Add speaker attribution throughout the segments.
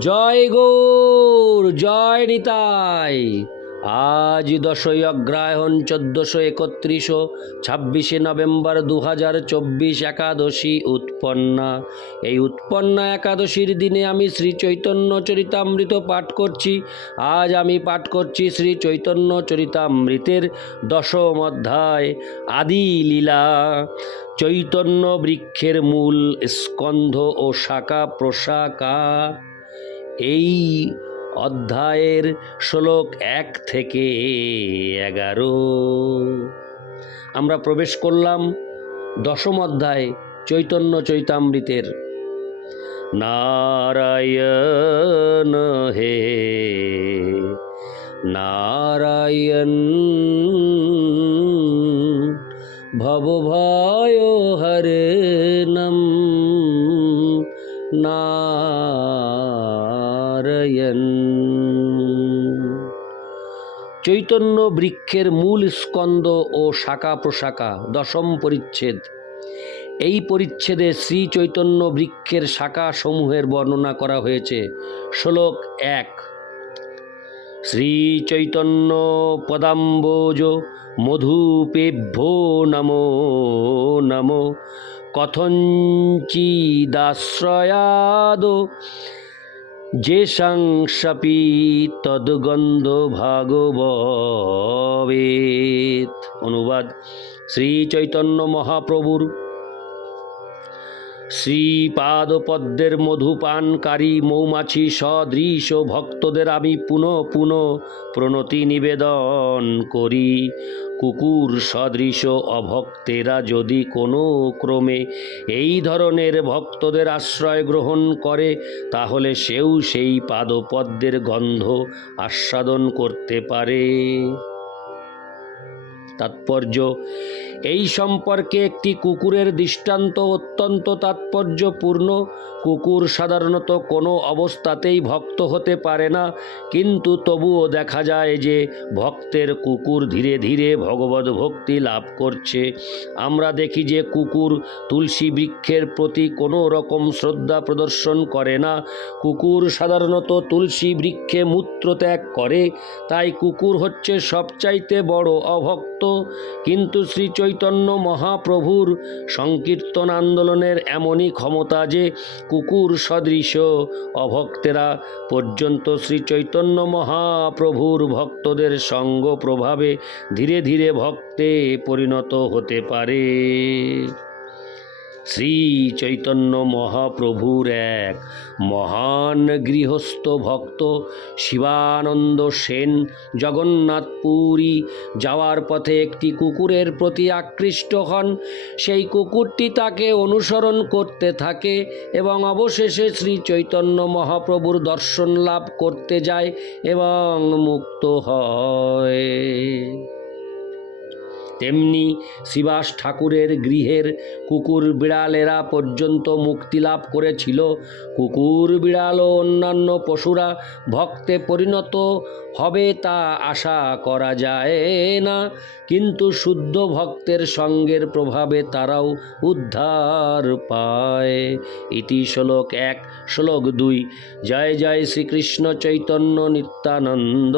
Speaker 1: জয় গৌর, জয় নিতাই। আজ দশই অগ্রায়ণ চোদ্দশো একত্রিশ ছাব্বিশে নভেম্বর দু হাজার চব্বিশ একাদশী উৎপন্না। এই উৎপন্না একাদশীর দিনে আমি শ্রী চৈতন্য চরিতামৃত পাঠ করছি। আজ আমি পাঠ করছি শ্রী চৈতন্য চরিতামৃতের দশম অধ্যায়, আদি লীলা। চৈতন্য বৃক্ষের মূল স্কন্ধ ও শাখা প্রশাখা এই অধ্যায়ের শ্লোক এক থেকে এগারো। আমরা প্রবেশ করলাম দশম অধ্যায় চৈতন্য চৈতামৃতের। নারায়ণ হে, নারায়ণ ভবভয় হরে নম, নারায়ণ চৈতন্য বৃক্ষের মূল স্কন্দ ও শাখা প্রশাখা, দশম পরিচ্ছেদ। এই পরিচ্ছেদে শ্রী চৈতন্য বৃক্ষের শাখা সমূহের বর্ণনা করা হয়েছে। শ্লোক এক। শ্রী চৈতন্য পদাম্বোজ মধুপেভ্যো নমো নমো। কথঞ্চিদাশ্রয়াদ যে সংসপি তদ্গন্ধ ভাগবত অনুবাদ শ্রী চৈতন্য মহাপ্রভুর। শ্রীপাদপদ্মের মধুপানকারী মৌমাছি সদৃশ ভক্তদের আমি পুনঃ পুনঃ প্রণতি নিবেদন করি। কুকুর সদৃশ অভক্তেরা যদি কোনো ক্রমে এই ধরনের ভক্তদের আশ্রয় গ্রহণ করে, তাহলে সেও সেই পাদপদ্মের গন্ধ আস্বাদন করতে পারে। তাৎপর্য। এই সম্পর্কে একটি কুকুরের দৃষ্টান্ত অত্যন্ত তাৎপর্যপূর্ণ। কুকুর সাধারণত কোনো অবস্থাতেই ভক্ত হতে পারে না, কিন্তু তবুও দেখা যায় যে ভক্তের কুকুর ধীরে ধীরে ভগবত ভক্তি লাভ করছে। আমরা দেখি যে কুকুর তুলসী বৃক্ষের প্রতি কোনো রকম শ্রদ্ধা প্রদর্শন করে না। কুকুর সাধারণত তুলসী বৃক্ষে মূত্র ত্যাগ করে, তাই কুকুর হচ্ছে সবচাইতে বড় অভক্ত কিন্তু শ্রী চৈতন্য মহাপ্রভুর সংকীর্তন আন্দোলনের এমনই ক্ষমতা যে কুকুর সদৃশ অভক্তেরা পর্যন্ত শ্রী চৈতন্য মহাপ্রভুর ভক্তদের সঙ্গ প্রভাবে ধীরে ধীরে ভক্তে পরিণত হতে পারে। শ্রী চৈতন্য মহাপ্রভুর এক মহান গৃহস্থ ভক্ত শিবানন্দ সেন জগন্নাথপুরী যাওয়ার পথে একটি কুকুরের প্রতি আকৃষ্ট হন। সেই কুকুরটি তাকে অনুসরণ করতে থাকে এবং অবশেষে শ্রী চৈতন্য মহাপ্রভুর দর্শন লাভ করতে যায় এবং মুক্ত হয়। তেমনি শিবাস ঠাকুরের গৃহের কুকুর বিড়ালেরা পর্যন্ত মুক্তি লাভ করেছিল। কুকুর বিড়াল ও অন্যান্য পশুরা ভক্তে পরিণত হবে তা আশা করা যায় না। কিন্তু শুদ্ধ ভক্তের সঙ্গের প্রভাবে তারাও উদ্ধার পায়। ইতি শ্লোক এক, শ্লোক দুই। জয় জয় শ্রীকৃষ্ণ চৈতন্য নিত্যানন্দ।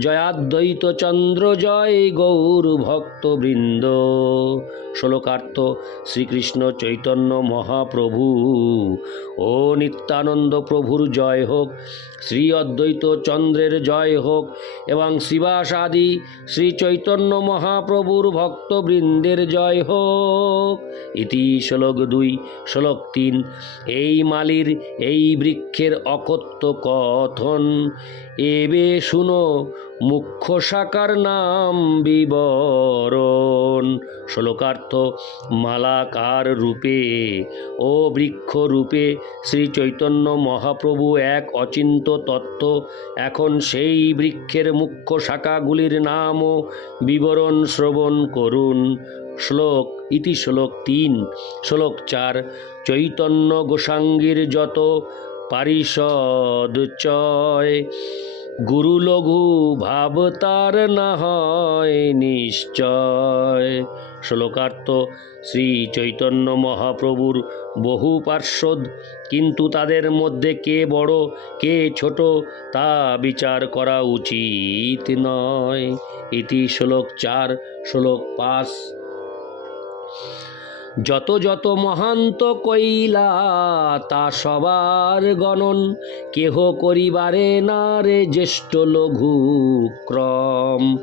Speaker 1: জয়াদ্বৈত চন্দ্র জয় গৌর ভক্তবৃন্দ শ্লোকার্থ শ্রীকৃষ্ণ চৈতন্য মহাপ্রভু। ও নিত্যানন্দ প্রভুর জয় হোক, শ্রী অদ্বৈত চন্দ্রের জয় হোক এবং শিবাস আদি শ্রী চৈতন্য মহাপ্রভুর ভক্তবৃন্দের জয় হোক। ইতি শ্লোক দুই, শ্লোক তিন, এই মালির এই বৃক্ষের অকথ্য কথন। এবে শুনো মুখ্য শাখার নাম বিবরণ। শ্লোকার্থ, মালাকার রূপে ও বৃক্ষ রূপে শ্রী চৈতন্য মহাপ্রভু এক অচিন্ত তত্ত্ব। এখন সেই বৃক্ষের মুখ্য শাখাগুলির নাম ও বিবরণ শ্রবণ করুন। শ্লোক, ইতি শ্লোক তিন। শ্লোক চার, চৈতন্য গোসাঙ্গীর যত পারিষদ চয়। গুরু লঘু ভাব তার না হয় নিশ্চয়। শ্লোকার্থ শ্রী চৈতন্য মহাপ্রভুর বহু পার্শ্বদ, কিন্তু তাদের মধ্যে কে বড়, কে ছোট, তা বিচার করা উচিত নয়। ইতি শ্লোক চার, শ্লোক পাঁচ। যত যত মহান্ত কইলা তা সবার গণন। কেহ করিবারে না রে জ্যেষ্ঠ লঘু ক্রম।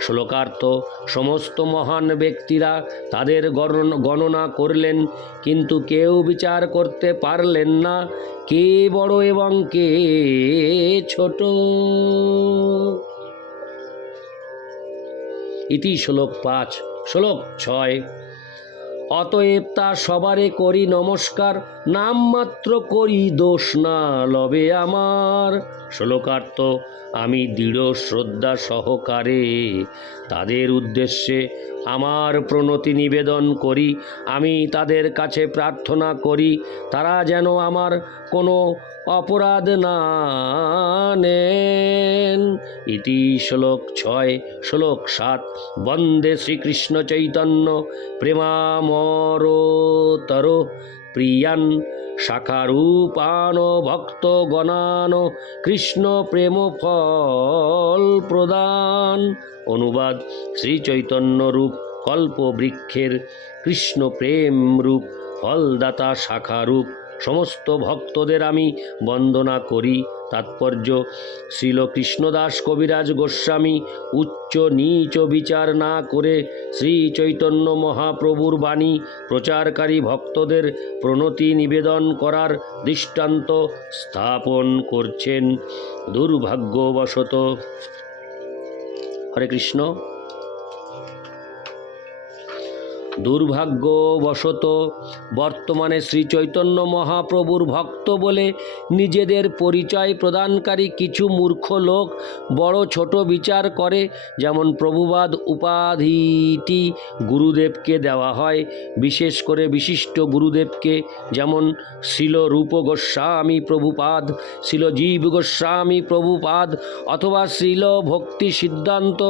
Speaker 1: শ্লোকার্থ, সমস্ত মহান ব্যক্তিরা তাদের গণন গণনা করলেন, কিন্তু কেউ বিচার করতে পারলেন না, কে বড় এবং কে ছোট। ইতি শ্লোক পাঁচ, শ্লোক ছয়। অতএব তা সবারে করি নমস্কার, নামমাত্র করি দোষ না লবে আমার। শ্লোকার্থ, আমি দৃঢ় শ্রদ্ধা সহকারে তাদের উদ্দেশ্যে আমার প্রণতি নিবেদন করি, আমি তাদের কাছে প্রার্থনা করি, তারা যেন আমার কোনো অপরাধ না নেন। ইতি শ্লোক ছয়, শ্লোক সাত, বন্দে শ্রীকৃষ্ণ চৈতন্য প্রেমামরতর প্রিয়ান শাখারূপান ভক্ত গণান কৃষ্ণ প্রেম ফল প্রদান। অনুবাদ শ্রী চৈতন্য রূপ কল্পবৃক্ষের কৃষ্ণ প্রেম রূপ ফলদাতা শাখারূপ সমস্ত ভক্তদের আমি বন্দনা করি। তাৎপর্য শ্রীল কৃষ্ণদাস কবিরাজ গোস্বামী উচ্চ নীচ বিচার না করে শ্রী চৈতন্য মহাপ্রভুর বাণী প্রচারকারী ভক্তদের প্রণতি নিবেদন করার দৃষ্টান্ত স্থাপন করছেন দুর্ভাগ্যবশত। হরে কৃষ্ণ। দুর্ভাগ্যবশত বর্তমানে শ্রী চৈতন্য মহাপ্রভুর ভক্ত বলে নিজেদের পরিচয় প্রদানকারী কিছু মূর্খ লোক বড় ছোট বিচার করে, যেমন প্রভুবাদ উপাধিটি গুরুদেবকে দেওয়া হয়। বিশেষ করে বিশিষ্ট গুরুদেবকে, যেমন শিল রূপ গোস্বামী প্রভুপাদ, শিল জীব গোস্বামী প্রভুপাদ, অথবা শ্রীল ভক্তি সিদ্ধান্ত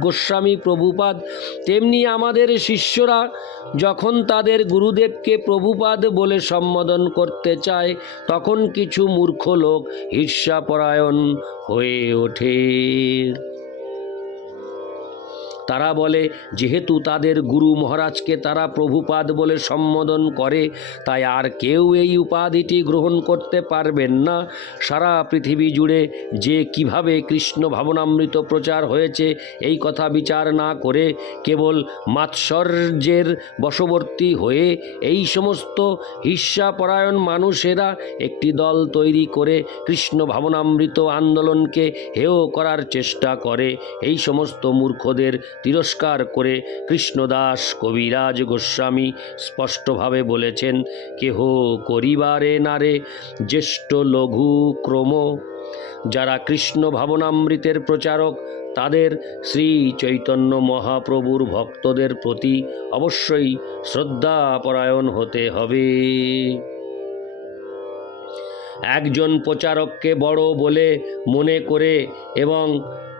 Speaker 1: গোস্বামী প্রভুপাদ, তেমনি আমাদের শিষ্যরা যখন তাদের গুরুদেবকে প্রভুপাদ বলে সম্বোধন করতে চায়, তখন কিছু মূর্খ লোক ঈর্ষাপরায়ণ হয়ে ওঠে। তারা বলে, যেহেতু তাদের গুরু মহারাজকে তারা প্রভুপাদ বলে সম্বোধন করে, তাই আর কেউ এই উপাধিটি গ্রহণ করতে পারবেন না। সারা পৃথিবী জুড়ে যে কীভাবে কৃষ্ণ ভাবনামৃত প্রচার হয়েছে, এই কথা বিচার না করে কেবল মাৎসর্যের বশবর্তী হয়ে এই সমস্ত হিস্যাপরায়ণ মানুষেরা একটি দল তৈরি করে কৃষ্ণ ভাবনামৃত আন্দোলনকে হেয় করার চেষ্টা করে। এই সমস্ত মূর্খদের তিরস্কার করে কৃষ্ণদাস কবিরাজ গোস্বামী স্পষ্টভাবে বলেছেন, কেহ করিবারে নারে জ্যেষ্ঠ লঘু ক্রম। যারা কৃষ্ণ ভাবনামৃতের প্রচারক, তাদের শ্রী চৈতন্য মহাপ্রভুর ভক্তদের প্রতি অবশ্যই শ্রদ্ধাপরায়ণ হতে হবে। একজন প্রচারককে বড় বলে মনে করে এবং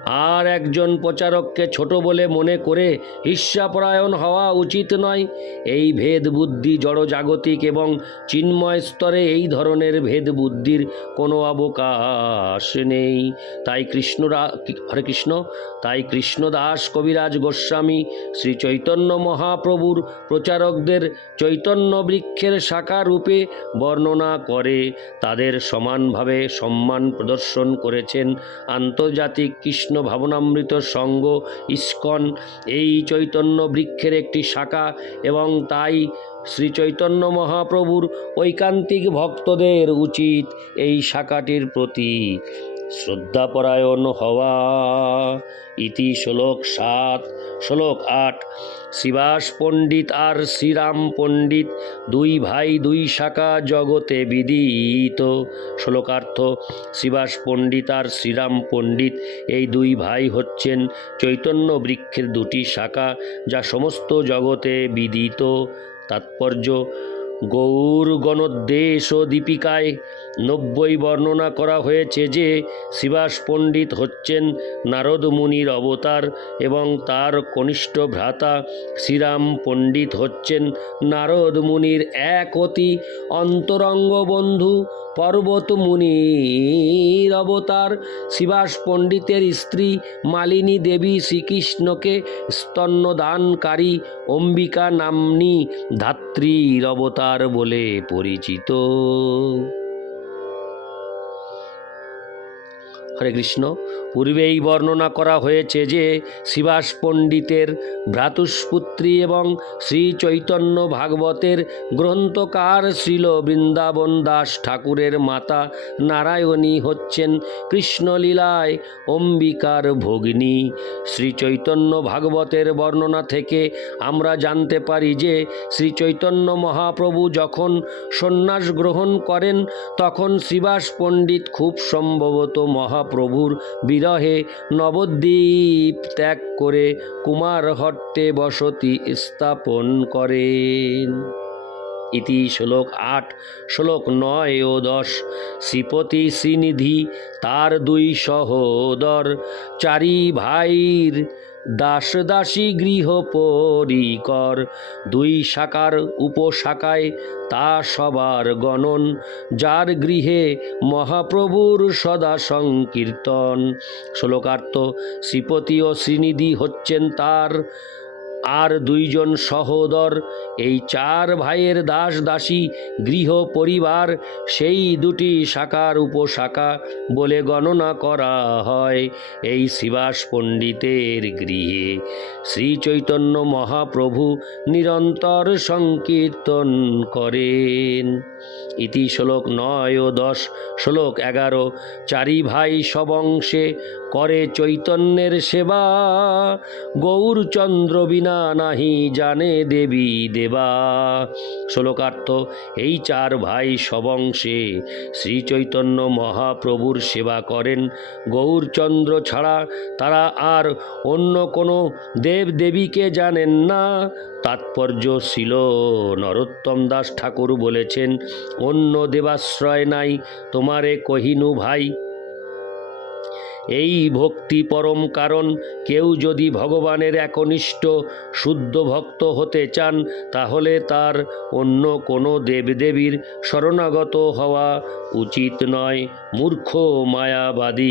Speaker 1: আর একজন প্রচারককে ছোট বলে মনে করে ঈর্ষাপরায়ণ হওয়া উচিত নয়। এই ভেদ বুদ্ধি জড়জাগতিক এবং চিন্ময় স্তরে এই ধরনের ভেদ বুদ্ধির কোনো অবকাশ নেই। তাই কৃষ্ণরা, হরে কৃষ্ণ, তাই কৃষ্ণদাস কবিরাজ গোস্বামী, শ্রী চৈতন্য মহাপ্রভুর প্রচারকদের চৈতন্য বৃক্ষের শাখা রূপে বর্ণনা করে। তাদের সমানভাবে সম্মান প্রদর্শন করেছেন আন্তর্জাতিক কৃষ্ণ ভাবনামৃত সঙ্গ, ইস্কন। এই চৈতন্য বৃক্ষের একটি শাখা এবং তাই শ্রী চৈতন্য মহাপ্রভুর ঐকান্তিক ভক্তদের উচিত এই শাখাটির প্রতি। শ্রদ্ধাপরায়ণ হওয়া। ইতি শ্লোক সাত, শ্লোক আট শিবাস পণ্ডিত আর শ্রীরাম পণ্ডিত দুই ভাই দুই শাখা জগতে বিদিত। শ্লোকার্থ শিবাস পণ্ডিত আর শ্রীরাম পণ্ডিত এই দুই ভাই হচ্ছেন চৈতন্য বৃক্ষের দুটি শাখা যা সমস্ত জগতে বিদিত। তাৎপর্য গৌর গণোদ্দেশ ও দীপিকায় নব্বই বর্ণনা করা হয়েছে যে শিবাস পণ্ডিত হচ্ছেন নারদ মুনির অবতার এবং তার কনিষ্ঠ ভ্রাতা শ্রীরাম পণ্ডিত হচ্ছেন নারদ মুনির এক অতি অন্তরঙ্গ বন্ধু পর্বত মুনির অবতার। শিবাস পণ্ডিতের স্ত্রী মালিনী দেবী শ্রীকৃষ্ণকে স্তন্যদানকারী অম্বিকা নাম্নী ধাত্রীর অবতার। বলে পরিচিত। হরে কৃষ্ণ। পূর্বেই বর্ণনা করা হয়েছে যে শিবাস পণ্ডিতের ভ্রাতুষ্পুত্রী এবং শ্রী চৈতন্য ভাগবতের গ্রন্থকার শ্রীল বৃন্দাবন দাস ঠাকুরের মাতা নারায়ণী হচ্ছেন কৃষ্ণলীলায় অম্বিকার ভগ্নী। শ্রী চৈতন্য ভাগবতের বর্ণনা থেকে আমরা জানতে পারি যে শ্রী চৈতন্য মহাপ্রভু যখন সন্ন্যাস গ্রহণ করেন, তখন শিবাস পণ্ডিত খুব সম্ভবত মহাপ্রভুর বিরহে নবদ্বীপ ত্যাগ করে কুমারহট্টে বসতি স্থাপন করেন। ইতি শ্লোক আট, শ্লোক নয় ও দশ। শ্রীপতি শ্রীনিধি তার দুই সহোদর, চারি ভাইর দাস দাসী গৃহ পরিকর। দুই শাখার উপশাখায় তা সবার গণন, যার গৃহে মহাপ্রভুর সদা সংকীর্তন। শ্লোকার্থ শ্রীপতি ও শ্রীনিধি হচ্ছেন তার আর দুইজন সহোদর, এই চার ভাইয়ের দাস দাসী গৃহ পরিবার, সেই দুটি শাখার উপশাখা বলে গণনা করা হয় এই শিবাস পণ্ডিতের গৃহে। শ্রী চৈতন্য মহাপ্রভু নিরন্তর সংকীর্তন করেন। ইতি শ্লোক নয় ও দশ, শ্লোক এগারো, চারি ভাই সবংশে করে চৈতন্যের সেবা। গৌরচন্দ্র বিনা নাহি জানে দেবী দেবা। শ্লোকার্থ, এই চার ভাই সবংশে শ্রী চৈতন্য মহাপ্রভুর সেবা করেন। গৌরচন্দ্র ছাড়া তারা আর অন্য কোনো দেব দেবীকে জানেন না। তাৎপর্য ছিল, নরোত্তম দাস ঠাকুর বলেছেন, অন্য দেবাশ্রয় নাই, তোমারে কহিনু ভাই। এই ভক্তি পরম কারণ। কেউ যদি ভগবানের একনিষ্ঠ, শুদ্ধ ভক্ত হতে চান, তাহলে তার অন্য কোনো দেবদেবীর শরণাগত হওয়া উচিত নয়। মূর্খ মায়াবাদীরা।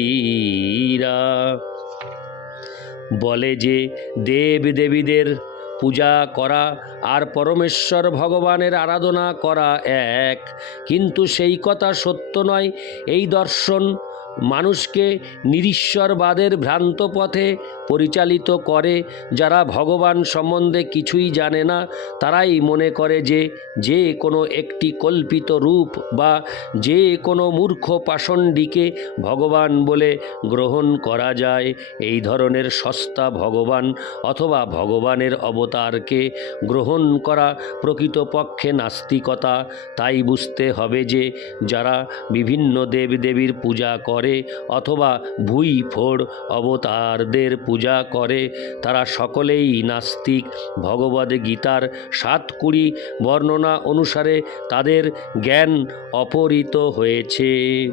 Speaker 1: বলে যে দেব দেবীদের পূজা করা আর পরমেশ্বর ভগবানের আরাধনা করা এক। কিন্তু সেই কথা সত্য নয়। এই দর্শন মানুষকে নিরীশ্বরবাদের ভ্রান্ত পথে পরিচালিত করে, যারা ভগবান সম্বন্ধে কিছুই জানে না, তারাই মনে করে যে যে কোনো একটি কল্পিত রূপ বা যে কোনো মূর্খ পাষণ্ডীকে ভগবান বলে গ্রহণ করা যায়। এই ধরনের সস্তা ভগবান অথবা ভগবানের অবতারকে গ্রহণ করা প্রকৃতপক্ষে নাস্তিকতা। তাই বুঝতে হবে যে যারা বিভিন্ন দেবদেবীর পূজা করে অথবা ভুই ফোড় অবতারদের পূজা করে, তারা সকলেই নাস্তিক। ভগবদ গীতার সাত কুড়ি বর্ণনা অনুসারে তাদের জ্ঞান অপহৃত হয়েছে।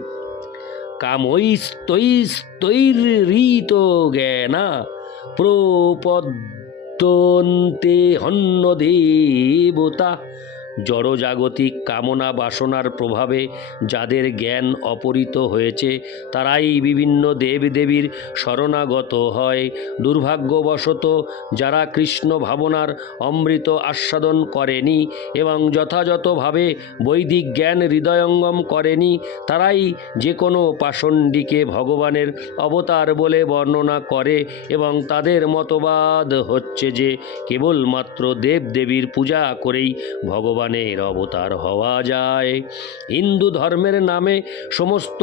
Speaker 1: কামৈস্তৈস্তৈরিত জ্ঞানা প্রপদ্যন্তে হন্য দেবতা জড়জাগতিক কামনা বাসনার প্রভাবে যাদের জ্ঞান অপহৃত হয়েছে, তারাই বিভিন্ন দেবদেবীর শরণাগত হয়। দুর্ভাগ্যবশত যারা কৃষ্ণ ভাবনার অমৃত আস্বাদন করেনি এবং যথাযথভাবে বৈদিক জ্ঞান হৃদয়ঙ্গম করেনি, তারাই যে কোনো পাষণ্ডীকে ভগবানের অবতার বলে বর্ণনা করে এবং তাদের মতবাদ হচ্ছে যে কেবলমাত্র দেবদেবীর পূজা করেই ভগবানের অবতার হওয়া যায়। হিন্দু ধর্মের নামে সমস্ত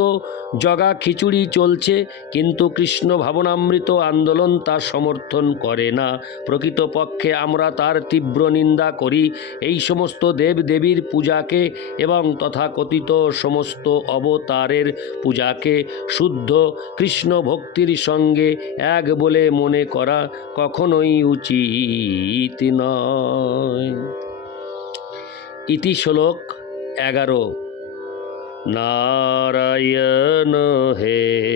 Speaker 1: জগা খিচুড়ি চলছে, কিন্তু কৃষ্ণ ভাবনামৃত আন্দোলন তা সমর্থন করে না। প্রকৃতপক্ষে আমরা তার তীব্র নিন্দা করি। এই সমস্ত দেবদেবীর পূজাকে এবং তথাকথিত সমস্ত অবতারের পূজাকে শুদ্ধ কৃষ্ণ ভক্তির সঙ্গে এক বলে মনে করা কখনোই উচিত নয়। ইতি শ্লোক এগারো। নারায়ণ হে,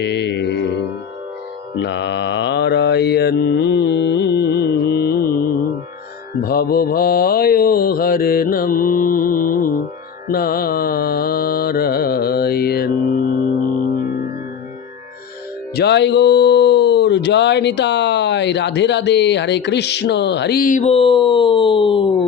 Speaker 1: নারায়ণ ভবভয় হরণম, নারায়ণ। জয় গৌর, জয় নিতাই, রাধে রাধে, হরে কৃষ্ণ, হরি বল।